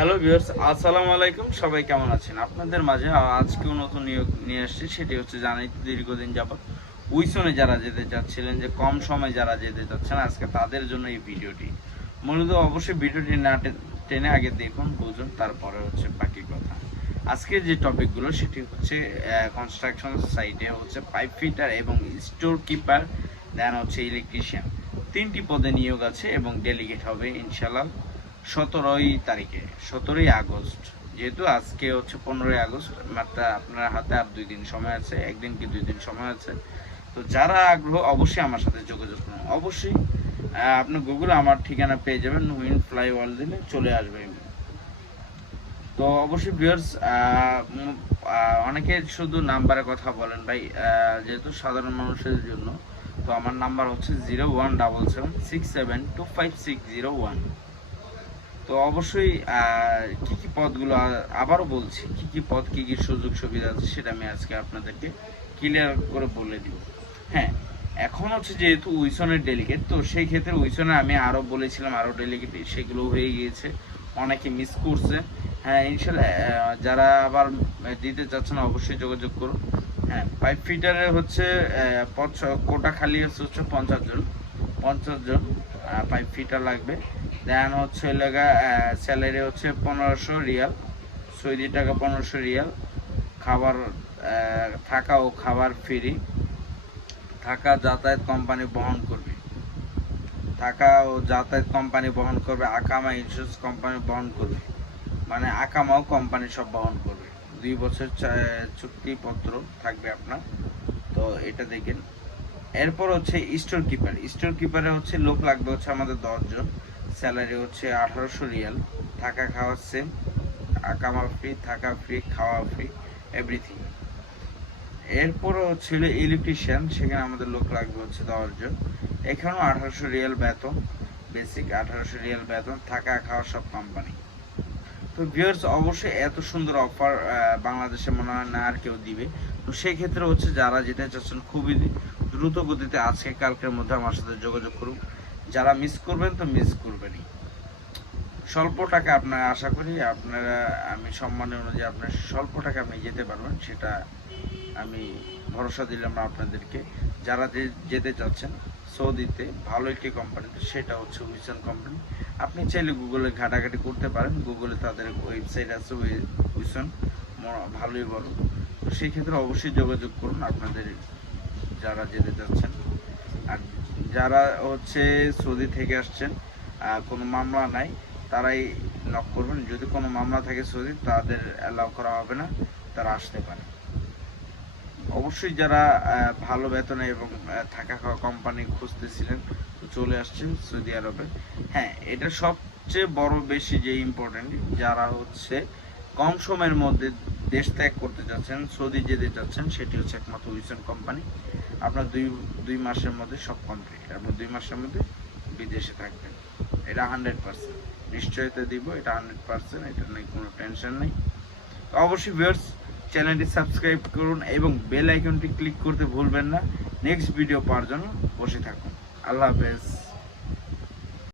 Hello viewers, আসসালামু আলাইকুম। সবাই কেমন আছেন? আপনাদের মাঝে আজকেও নতুন নিয়োগ নিয়ে আসছি। সেটি হচ্ছে জানাই তো দীর্ঘদিন যাবত উইসনে যারা যেতে চাচ্ছিলেন, যে কম সময়ে যারা যেতে চাচ্ছেন, আজকে তাদের জন্য এই ভিডিওটি। মূলত অবশ্যই ভিডিওটি না টেনে আগে দেখুন, বুঝুন, তারপরে হচ্ছে বাকি কথা। আজকে যে টপিকগুলো সেটি হচ্ছে কনস্ট্রাকশন সাইটে হচ্ছে পাইপ ফিটার এবং স্টোর কিপার, দেন হচ্ছে ইলেকট্রিশিয়ান। 3টি পদে নিয়োগ আছে এবং ডেলিগেট হবে ইনশাল্লাহ 17ই আগস্ট। যেহেতু আজকে হচ্ছে 15ই আগস্ট, মাত্র আপনার হাতে আর 2 দিন সময় আছে, একদিন কি 2 দিন সময় আছে। তো যারা আগ্রহ অবশ্যই আমার সাথে যোগাযোগ করুন। অবশ্যই আপনি গুগলে আমার ঠিকানা পেয়ে যাবেন, উইন ফ্লাই ওয়াল দিলে চলে আসবে। তো অবশ্যই ভিউয়ার্স, অনেকে শুধু নাম্বারের কথা বলেন ভাই, যেহেতু সাধারণ মানুষের জন্য, তো আমার নাম্বার হচ্ছে 0177672560 তো অবশ্যই কি কি পদগুলো, আবারও বলছি, কি কি পদ, কি কি সুযোগ সুবিধা আছে সেটা আমি আজকে আপনাদেরকে ক্লিয়ার করে বলে দিব। হ্যাঁ, এখন হচ্ছে যেহেতু উইসনের ডেলিগেট, তো সেই ক্ষেত্রে উইসনে আমি আরও বলেছিলাম আরও ডেলিগেট, সেগুলো হয়ে গিয়েছে, অনেকে মিস করছে। হ্যাঁ, ইনশাল্লাহ যারা আবার দিতে চাচ্ছেন অবশ্যই যোগাযোগ করুন। হ্যাঁ, পাইপ ফিটারে হচ্ছে পদ কোটা খালি হচ্ছে 50 জন পাইপ ফিটার লাগবে। দেন হচ্ছে লাগা স্যালারি হচ্ছে 1500 রিয়াল, সৌদি টাকা 1500 রিয়াল। খাবার, থাকা ও খাবার ফ্রি। থাকা যাতায়াত কোম্পানি বহন করবে, থাকা ও যাতায়াত কোম্পানি বহন করবে। আকামা ইন্স্যুরেন্স কোম্পানি বহন করবে, মানে আকামাও কোম্পানি সব বহন করবে। 2 বছর চুক্তিপত্র থাকবে আপনার। তো এটা দেখেন। এরপর হচ্ছে স্টোর কিপারে হচ্ছে লোক লাগবে হচ্ছে আমাদের 10 জন। স্যালারি হচ্ছে 1800 রিয়াল। থাকা খাওয়া সেম, আকামা ফ্রি, থাকা ফ্রি, খাওয়া ফ্রি, এভরিথিং। এরপর হচ্ছে ইলেকট্রিশিয়ান, সেখানে আমাদের লোক লাগবে হচ্ছে 10 জন। এখানেও 1800 রিয়াল বেতন, বেসিক 1800 রিয়াল বেতন, থাকা খাওয়া সব কোম্পানি। তো ভিউয়ার্স, অবশ্যই এত সুন্দর অফার বাংলাদেশে মনে হয় না আর কেউ দিবে। তো সেই ক্ষেত্রে হচ্ছে যারা যেতে চাচ্ছেন খুবই দ্রুত গতিতে আজকে কালকের মধ্যে আমার সাথে যোগাযোগ করুন। যারা মিস করবেন তো মিস করবেনই। স্বল্প টাকা আপনার আশা করি আপনারা, আমি সম্মানের অনুযায়ী আপনার স্বল্প টাকা আপনি যেতে পারবেন, সেটা আমি ভরসা দিলাম আপনাদেরকে। যারা যেতে চাচ্ছেন সৌদিতে ভালো একটি কোম্পানিতে, সেটা হচ্ছে উইসন কোম্পানি। আপনি চাইলে গুগলে ঘাটাঘাটি করতে পারেন, গুগলে তাদের ওয়েবসাইট আছে, উইসন ভালোই বলো। তো সেই ক্ষেত্রে অবশ্যই যোগাযোগ করুন আপনাদের যারা যেতে চাচ্ছেন। আর যারা হচ্ছে সৌদি থেকে আসছেন, কোনো মামলা নাই, তারাই নক করবেন। যদি কোনো মামলা থাকে সৌদি, তাদের অ্যালাউ করা হবে না, তারা আসতে পারে। অবশ্যই যারা ভালো বেতনে এবং থাকা খাওয়া কোম্পানি খুঁজতেছিলেন, তো চলে আসছেন সৌদি আরবে। হ্যাঁ, এটা সবচেয়ে বড় বেশি যে ইম্পর্টেন্ট, যারা হচ্ছে কম সময়ের মধ্যে দেশ ত্যাগ করতে চাচ্ছেন, সৌদি যেতে চাচ্ছেন, সেটি হচ্ছে একমাত্র উইসন কোম্পানি। আপনার দুই মাসের মধ্যে সব কমপ্লিট, আপনার 2 মাসের মধ্যে বিদেশে থাকবেন। এটা 100% নিশ্চয়তা দিব, এটা 100%, এটা নেই কোনো টেনশন নেই। অবশ্যই ভিউয়ার্স, চ্যানেলটি সাবস্ক্রাইব করুন এবং বেল আইকনটি ক্লিক করতে ভুলবেন না। নেক্সট ভিডিও পাওয়ার জন্য বসে থাকুন। আল্লাহ হাফেজ।